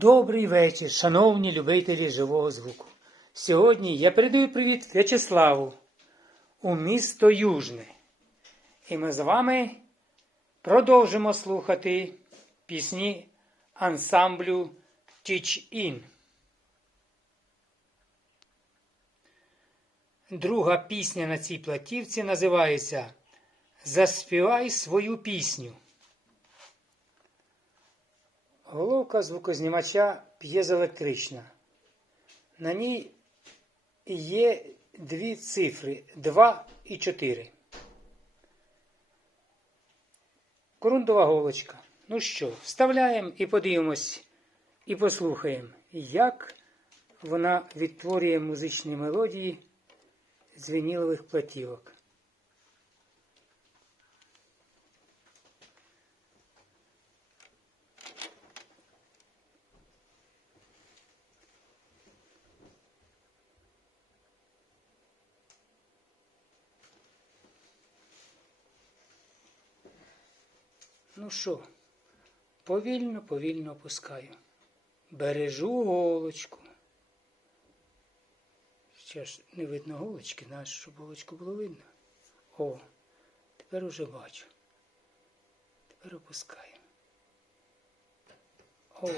Добрий вечір, шановні любителі живого звуку. Сьогодні я передаю привіт В'ячеславу у місто Южне. І ми з вами продовжимо слухати пісні ансамблю Teach In. Друга пісня на цій платівці називається Заспівай свою пісню. Головка звукознімача п'єзоелектрична. На ній є дві цифри 2 і 4. Корундова голочка. Ну що, вставляємо і подивимось, і послухаємо, як вона відтворює музичні мелодії з вінілових платівок. Ну що, повільно, повільно опускаю. Бережу голочку. Ще ж не видно голочки, навіть щоб голочку було видно. О, тепер уже бачу. Тепер опускаю. О.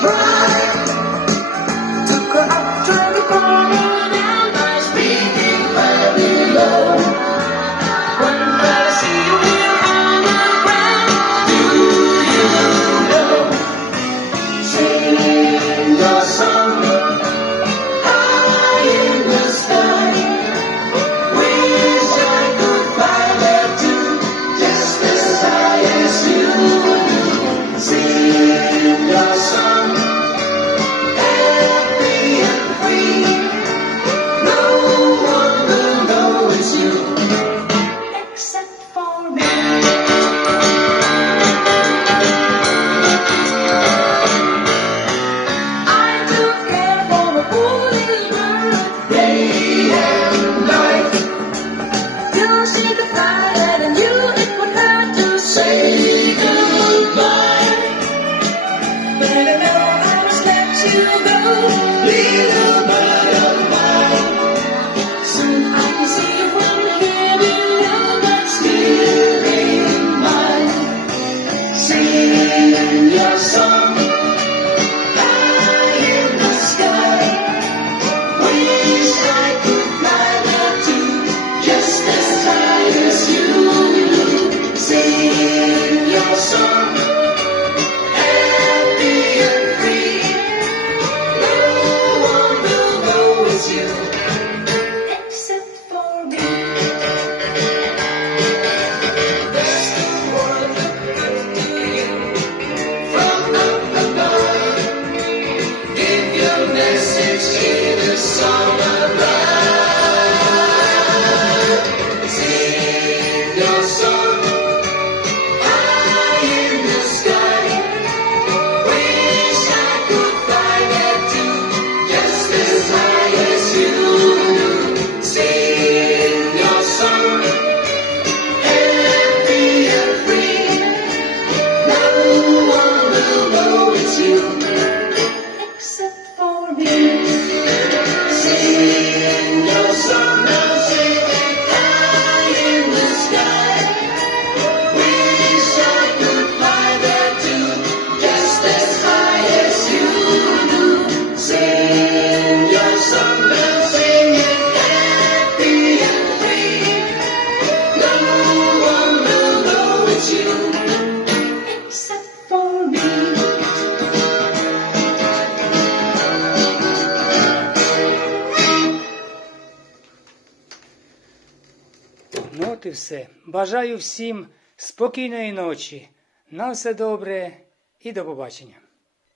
Christ. summer. Ну от і все. Бажаю всім спокійної ночі. На все добре і до побачення.